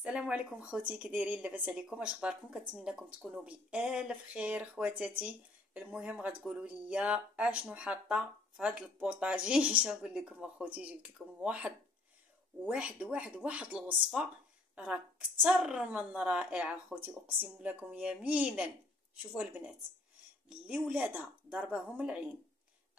السلام عليكم خوتي، كي دايرين؟ لاباس عليكم؟ اش اخباركم؟ كنتمنىكم تكونوا بالف خير خواتاتي. المهم غتقولوا لي اشنو حاطه في هذا البوطاجي. اش نقول لكم اخوتي؟ جبت لكم واحد الوصفه راه اكثر من رائعه خوتي، اقسم لكم يمينا. شوفوا البنات اللي ولادها ضربهم العين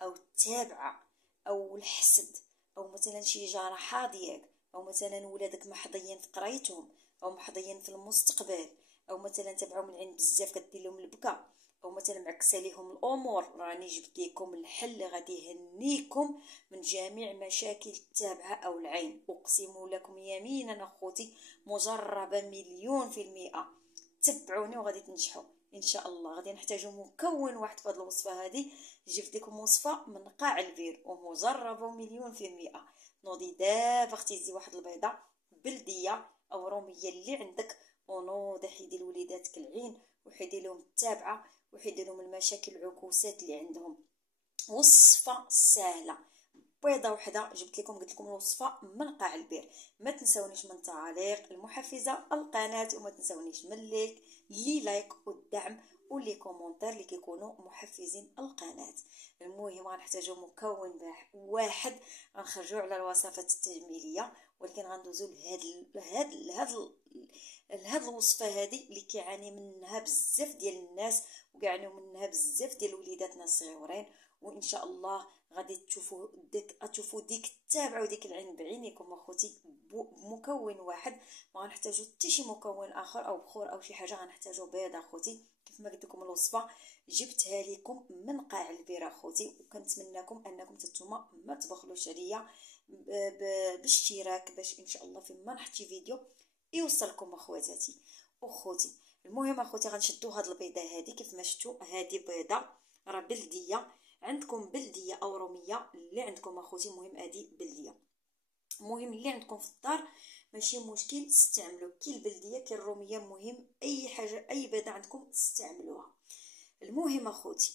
او التابعه او الحسد او مثلا شي جراحه ديالك، او مثلا ولادك محظيين في قرايتهم او محظيين في المستقبل، او مثلا تبعهم العين بزاف كدير لهم البكا، او مثلا معكسه ليهم الامور، راني جبت لكم الحل اللي غادي يهنيكم من جميع مشاكل التابعه او العين. اقسم لكم يمينا اخوتي، مجربه مليون في المئه. تبعوني وغادي تنجحوا ان شاء الله. غادي نحتاجوا مكون واحد في هذه الوصفه هذه. جبت لكم وصفه من قاع البير ومجربه مليون في المئه. نوضي دابا اختي تزي واحد البيضه بلديه او روميه اللي عندك، ونوضي حيدي لوليداتك العين وحيدي لهم التابعه وحيدي لهم المشاكل العكوسات اللي عندهم. وصفه سهله، بيضه وحده جبت لكم، قلت لكم الوصفه من قاع البير. ما تنسونيش من تعليق المحفزه القناه، وما تنسونيش من لايك والدعم ولي كومونتير اللي كيكونوا محفزين القناه. المهم غنحتاجوا مكون واحد، غنخرجوا على الوصفات التجميليه، ولكن غندوزو لهاد الوصفه هذه اللي كيعاني منها بزاف ديال الناس، وكيعانيو منها بزاف ديال وليداتنا الصغيورين. وان شاء الله غادي تشوفوا ديك التابعه وديك العين بعينيكم اخوتي، بمكون واحد. ما غنحتاجو حتى شي مكون اخر او بخور او شي حاجه، غنحتاجو بيض اخوتي. كيف ما قلت لكم الوصفه جبتها لكم من قاع البير اخوتي، وكنتمنىكم انكم نتوما ما تبخلوش عليا بالاشتراك، باش ان شاء الله فيما نحط شي فيديو يوصلكم اخواتاتي اخوتي. المهم اخوتي غنشدوا هاد البيضه هذه. كيف ما شفتوا هذه بيضه راه بلديه، عندكم بلديه او روميه اللي عندكم اخوتي، المهم هذه بلديه. المهم اللي عندكم في الدار ماشي مشكل تستعملوا، كي البلديه كي الروميه، مهم اي حاجه اي بيضه عندكم تستعملوها. المهم اخوتي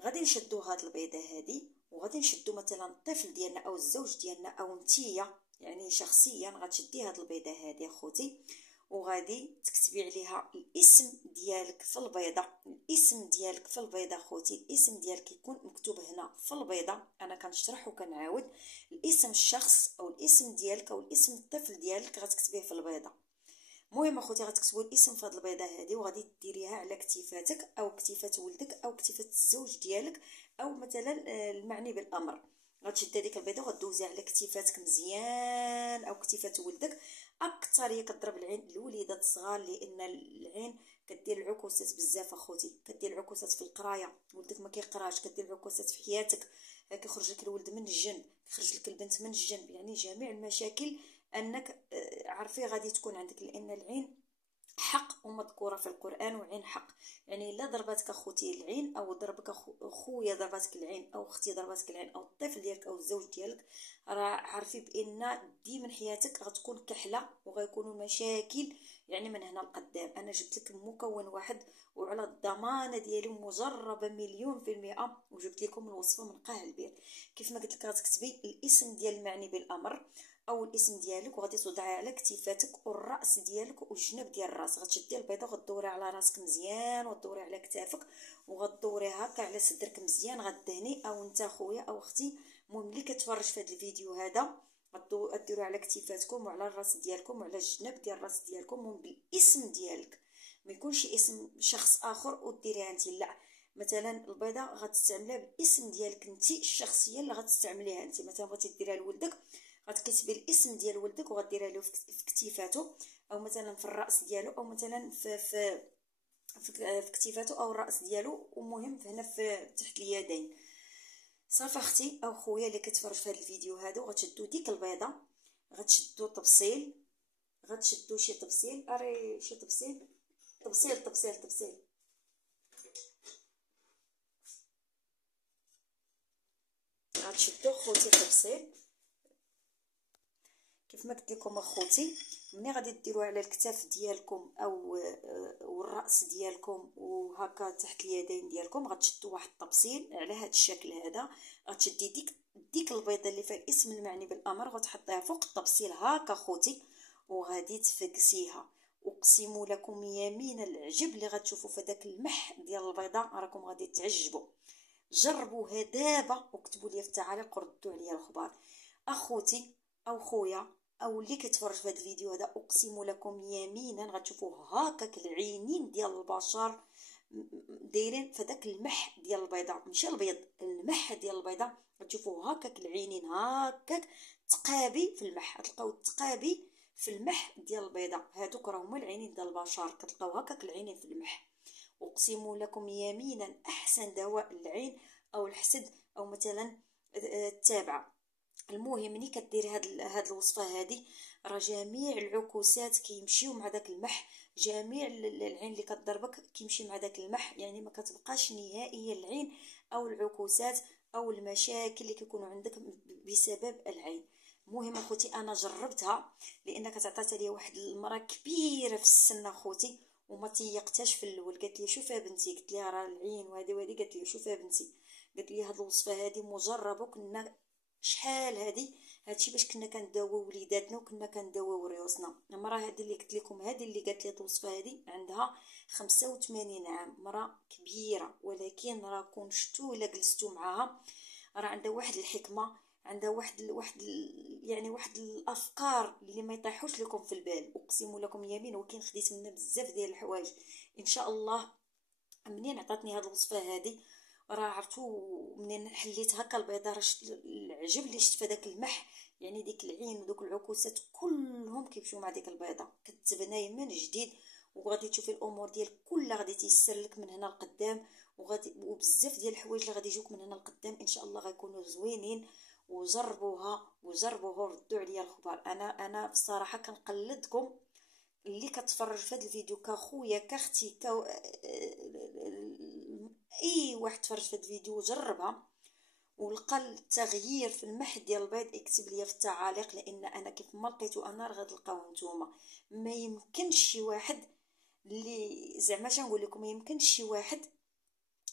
غادي نشدوا هاد البيضه هذه، وغادي نشدوا مثلا الطفل ديالنا او الزوج ديالنا او نتيا، يعني شخصيا غتشدي هاد البيضه هذه اخوتي، وغادي تكتبي عليها الاسم ديالك في البيضه. الاسم ديالك في البيضه اخوتي، الاسم ديالك يكون مكتوب هنا في البيضه. انا كنشرح وكنعاود، الاسم الشخص او الاسم ديالك او الاسم الطفل ديالك غتكتبيه في البيضه. المهم اخوتي غتكتبوا الاسم في هذه البيضه هذه، وغادي ديريها على كتيفاتك او كتيفات ولدك او كتيفات الزوج ديالك، او مثلا المعني بالامر. غتشد هذيك البيضه وغدوزيها على كتيفاتك مزيان او كتيفات ولدك. اكثر هي كضرب العين الوليدات الصغار، لان العين كدير العكوسات بزاف اخوتي، كدير العكوسات في القرايه، ولدك ما كيقراش، كدير العكوسات في حياتك، كيخرج لك الولد من الجنب، كيخرج لك البنت من الجنب، يعني جميع المشاكل انك عرفي غادي تكون عندك، لان العين حق ومذكوره في القران، وعين حق. يعني الا ضربتك اخوتي العين، او ضربك خويا ضربتك العين، او اختي ضربتك العين، او الطفل ديالك او الزوج ديالك، راه عارفي بان ديما حياتك غتكون كحله وغيكونوا مشاكل يعني من هنا لقدام. انا جبت لك مكون واحد وعلى الضمانه ديالي مجربه مليون في المئه، وجبت لكم الوصفه من قاع البير. كيف ما قلت لك غتكتبي الاسم ديال المعني بالامر او الاسم ديالك، وغادي توضعيه على كتيفاتك والراس ديالك والجنب ديال الراس. غتشدي البيضه وغدوري على راسك مزيان، وتدوري على كتافك، وغدوري هكا على صدرك مزيان. غدهني او انت خويا او اختي، المهم اللي كتفرج في هذا الفيديو هذا، غديروا على كتيفاتكم وعلى الراس ديالكم وعلى الجنب ديال الراس ديالكم، المهم بالاسم ديالك، ما يكونش اسم شخص اخر وديريها انت، لا. مثلا البيضه غتستعملها بالاسم ديالك انت الشخصيه اللي غتستعمليها انت. مثلا بغيتي ديريها لولدك، غتكتبي الاسم ديال ولدك وغديرها له في كتيفاته، او مثلا في الراس ديالو، او مثلا في كتيفاته او الراس ديالو، ومهم هنا في تحت اليدين. صافي اختي او خويا اللي كتفرج في هذا الفيديو هذا، وغتشدوا ديك البيضه، غتشدوا طبسيل، غتشدوا شي طبسيل، اري شي طبسيل، طبسيل غتشدوا خوتي طبسيل. كيف ما قلت لكم اخوتي، ملي غادي ديروها على الكتاف ديالكم او والراس ديالكم وهكا تحت اليدين ديالكم، غتشدوا واحد الطبسيل على هذا الشكل هذا. غتشدي ديك البيضه اللي فيها الاسم المعني بالامر، وتحطيها فوق الطبسيل هكا خوتي، وغادي تفكسيها. اقسم لكم يمين العجب اللي غتشوفوا في داك المح ديال البيضه راكم غادي تعجبوا. جربوها دابا وكتبوا لي في التعاليق وردوا عليا الخبر. اخوتي او خويا او اللي كتفرج في هذا الفيديو هذا، اقسم لكم يمينا غتشوفوا هكاك العينين ديال البشر دايرين في داك المح ديال البيضه، ماشي البيض، المح ديال البيضه. غتشوفوا هكاك العينين هكاك تقابي في المح، تلقاو التقابي في المح ديال البيضه. هادوك راه هما العينين ديال البشر، كتلقاو هكاك العينين في المح. اقسم لكم يمينا احسن دواء للعين او الحسد او مثلا التابعه. المهم ملي كديري هاد الوصفه هادي راه جميع العكوسات كيمشيو مع داك المح، جميع العين اللي كتضربك كيمشي مع داك المح، يعني ما كتبقاش نهائيا العين او العكوسات او المشاكل اللي كيكونوا عندك بسبب العين. المهم اخوتي انا جربتها لان كتعطات لي واحد المراه كبيره في السن اخوتي وما تيقتاش في الاول. قالت لي شوفي بنتي، قلت لها راه العين وهذه وهذه، قالت لي شوفي بنتي، قالت لي هاد الوصفه هذه مجربه، كنا شحال هادشي باش كنا كنداويو وليداتنا وكنا كنداويو ريوسنا. المراه هذه اللي قلت لكم، هذه اللي قالت لي الوصفه هذه عندها 85 عام، مراه كبيره، ولكن راكم شفتوا الا جلستوا معاها راه عندها واحد الحكمه، عندها واحد الافكار اللي ما يطيحوش لكم في البال. اقسم لكم يمين وكين خديت منها بزاف ديال الحوايج ان شاء الله. منين عطاتني هذه الوصفه هذه راه عرفتو منين حليت هكا البيضه، راه العجب اللي شفت في داك المح، يعني ديك العين ودوك العكوسات كلهم كيمشيو مع ديك البيضه، كتبناي من جديد وغادي تشوفي الامور ديالك كلها غادي تيسر لك من هنا لقدام، وبزاف ديال الحوايج اللي غادي يجوك من هنا لقدام ان شاء الله غيكونوا زوينين. وجربوها وردوا عليا الخبر. انا بصراحه كنقلدكم اللي كتفرج في هذا الفيديو كاخويا كاختي اي واحد تفرج في هذا الفيديو وجربها ولقى التغيير في المح ديال البيض يكتب لي في التعاليق، لان انا كيف ما لقيتو انا راه غتلقاوه نتوما. ما يمكنش شي واحد اللي زعما نقول لكم، ما يمكنش شي واحد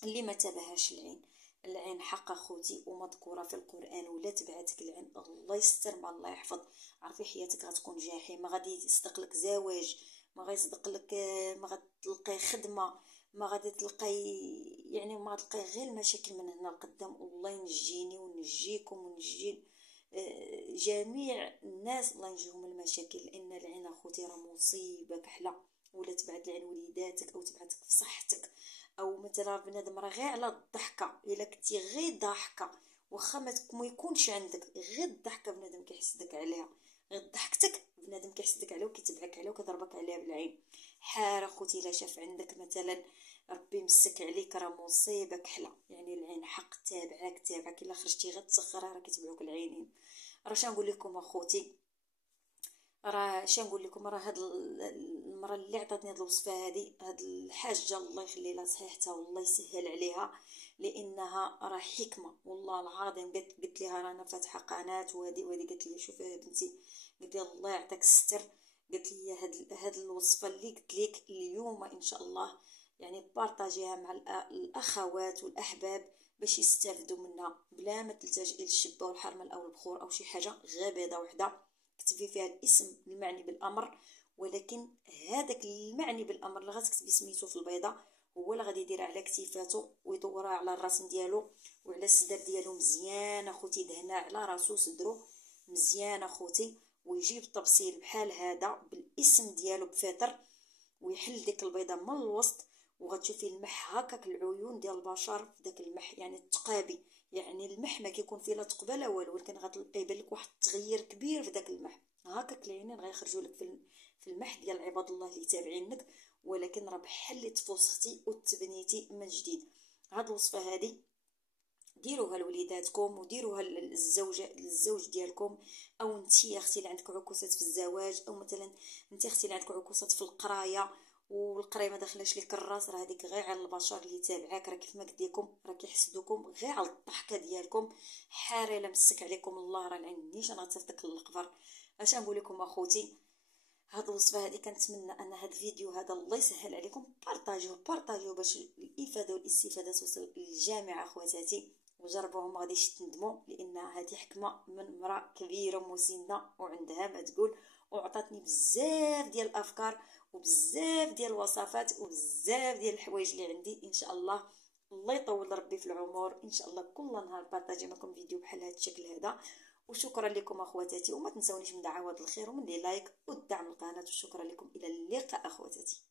اللي ما تبهاش العين. العين حق اخوتي ومذكوره في القران، ولا تبعتك العين الله يستر مع الله يحفظ، عرفي حياتك غتكون جحيم. ما غادي يصدق لك زواج، ما غيصدق لك، ما غتلقاي خدمه، ما غادي تلقاي، يعني ما غتلقاي غير المشاكل من هنا لقدام. الله ينجيني ونجيكم ونجي جميع الناس، الله ينجيهم المشاكل، لان العين اخوتي راه مصيبه كحله. ولا تبعد العين وليداتك او تبعدك في صحتك، او مثلا بنادم راه غير على الضحكه، الا كنتي غير ضاحكه واخا ما يكونش عندك غير الضحكه بنادم كيحسدك عليها، غير ضحكتك بنادم كيحسدك عليها وكيتبعك عليها وكيضربك عليها بالعين. حار اخوتي الا شاف عندك مثلا ربي يمسك عليك راه مصيبه كحله. يعني العين حق تابعك الا خرجتي غير تسخرها راه كيتبعوك العينين. راه شنقول لكم اخوتي، راه شنقول لكم، راه هاد المره اللي عطاتني هاد الوصفه هاد الحاجه الله يخلي لها صحيحتها والله يسهل عليها، لانها راه حكمه والله العظيم. قلت لها رانا فاتحه قناه وهذه قالت لي شوفي بنتي، قلت لها الله يعطيك الستر، قالت لي هاد الوصفه اللي قلت لك اليوم ان شاء الله يعني بارطاجيها مع الاخوات والاحباب باش يستافدوا منها بلا ما تلتجئي للشبه والحرمل او البخور او شي حاجه، غير بيضه وحده كتبي فيها الاسم المعني بالامر، ولكن هذاك المعني بالامر اللي غتكتبي سميتو في البيضه هو اللي غادي يدير على كتيفاتو ويدورها على الراس ديالو وعلى الصدر ديالو مزيان اخوتي، دهنا على راسو صدرو مزيان اخوتي، ويجيب طبسيل بحال هذا بالاسم ديالو بفطر، ويحل ديك البيضه من الوسط، وغتشوفي المح هكاك العيون ديال البشر في داك المح، يعني التقابي، يعني المح ما كيكون فيه لا تقبه لا والو، ولكن غتلقاي لك واحد التغيير كبير في داك المح. هكاك العينين غيخرجوا لك في المح ديال عباد الله اللي تابعينك، ولكن راه بحال اللي تفوسختي وتبنيتي من جديد. هاد الوصفه هذه ديروها لوليداتكم وديروها للزوج ديالكم، او انتي اختي اللي عندك عكوسات في الزواج، او مثلا انتي اختي اللي عندك عكوسات في القرايه والقرايه ما داخلاش لك الراس، راه هذيك غير على البشر اللي تابعاك، راه كيف ما قلت لكم راه كيحسدوكم غير على الضحكه ديالكم. حاره الا مسك عليكم الله راه العين انا غتصيفطك للقبر. اش نقول لكم اخوتي، هاد الوصفه هذه كنتمنى ان هاد الفيديو هذا الله يسهل عليكم، بارطاجيوه باش الافاده والاستفاده توصل للجميع اخواتاتي، وجربوهم ما غاديش تندموا، لان هذه حكمه من امراه كبيره مسنه وعندها ما تقول. وعطاتني بزاف ديال الافكار وبزاف ديال الوصفات وبزاف ديال الحوايج اللي عندي. ان شاء الله الله يطول ربي في العمر، ان شاء الله كل نهار بارطاجي معكم فيديو بحال هذا الشكل هذا. وشكرا لكم اخواتاتي، وما تنسونيش من دعوات الخير ومن لي لايك ودعم القناه، وشكرا لكم، الى اللقاء اخواتاتي.